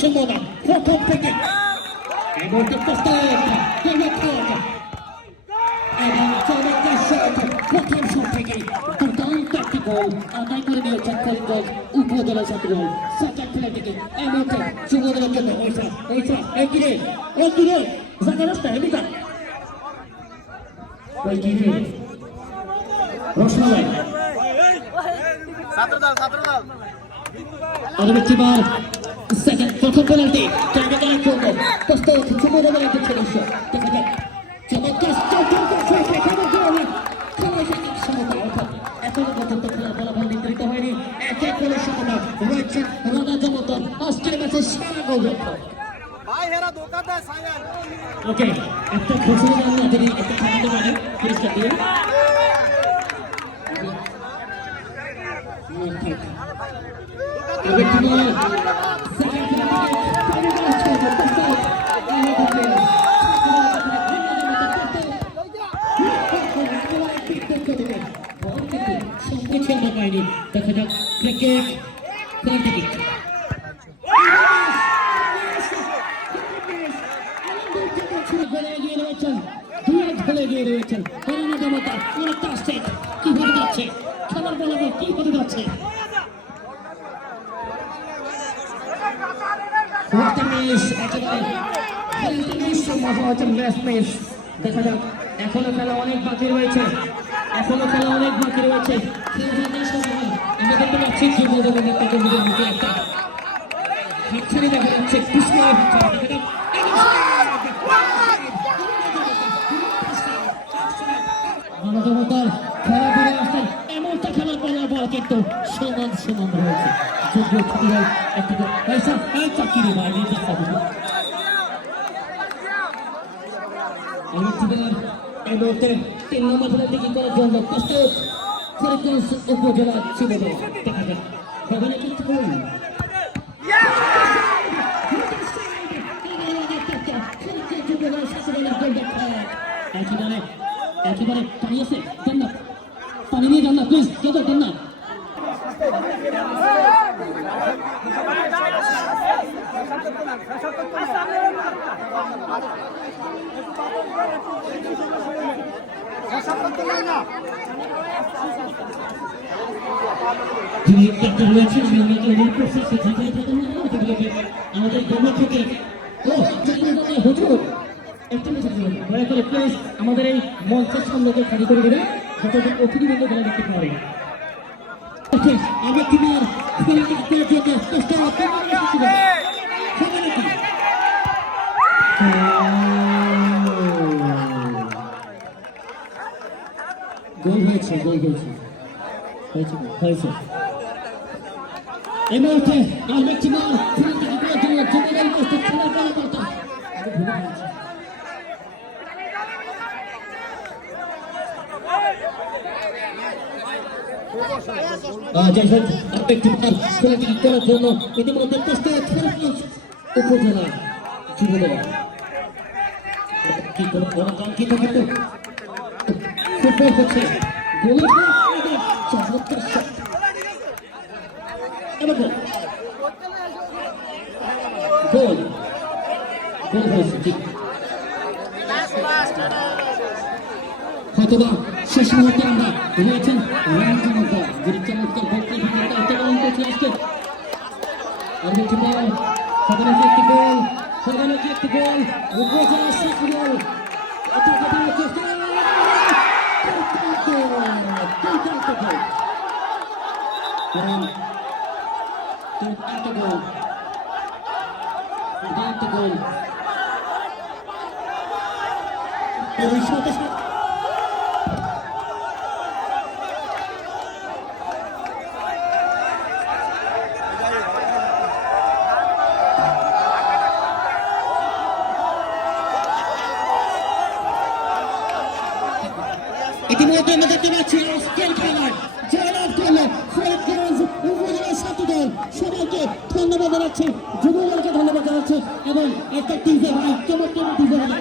Simona, প্রথম থেকে এবং এবং চমৎকার শট প্রথম শট থেকে দুর্দান্ত একটি গোল আদায় করে নিয়েছেন করিমগঞ্জ উপজেলা ছাত্রদল সেকেন্ড প্লেয়ার থেকে এমনটা যুবদলের জন্য এগিয়ে জায়গা রাস্তা এদিকে রসমালাই পরবর্তীবার সেকেন্ড প্রথম পেনাল্টি জায়গাটার জন্য প্রস্তুত যুবদলের একটি সদস্য দেখা যাক চমৎকার এখনো পর্যন্ত খেলার ফলাফল নির্ধারিত হয়নি এক এক গোলের সমতা রয়েছে রানা জমতন আজকের ম্যাচে সেরা গোলরক্ষক ওকে একটা ঘোষণা জানলা যদি একটা খাওয়াতে পারে ফিনিশটা দিয়ে দেখা যাক ক্রিকেট কিভাবে যাচ্ছে খেলার বলাবল কি হতে যাচ্ছে দেখা যাক এখনো খেলা অনেক বাকি রয়েছে আমরা দেখতে পাচ্ছি একটা হাতছানি দেখা যাচ্ছে খেলা ফিরে আসছেন এমনটা খেলার বলার বল কিন্তু সমান রয়েছে এই মুহূর্তে 3 নম্বর খেলাটি কি করার জন্য প্রস্তুত ফরিদগঞ্জ উপজেলা ছিল দেখা যাক ভবনে কিন্তু একেবারে পানি আছে দেন না পানি নিয়ে যান না প্লিজ কেউ দেন না আমাদের থেকে হুজুর আমাদের এই মঞ্চের সামনে খালি করে দেবেন অতিথিবৃন্দ খেলা দেখতে পারে গোল হয়েছে এই মুহূর্তে আরেকটি বল ইতিমধ্যে উপজেলা যুবদল কি করে কাঙ্ক্ষিত কিন্তু ফুটবল হচ্ছে চমৎকার শট গোল হয়েছে ঠিক হয়তোবা শেষ মুহূর্তে আমরা রয়েছেন যিনি চমৎকার ইতিমধ্যে আমরা দেখতে পাচ্ছি আজকের খেলায় জয়লাভ করলো ফরিদগঞ্জ উপজেলা ছাত্রদল সবাইকে ধন্যবাদ জানাচ্ছি যুবদলকে ধন্যবাদ জানাচ্ছি এবং একটা টিজে ভাই চমৎকার টিজে